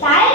¿Sabes?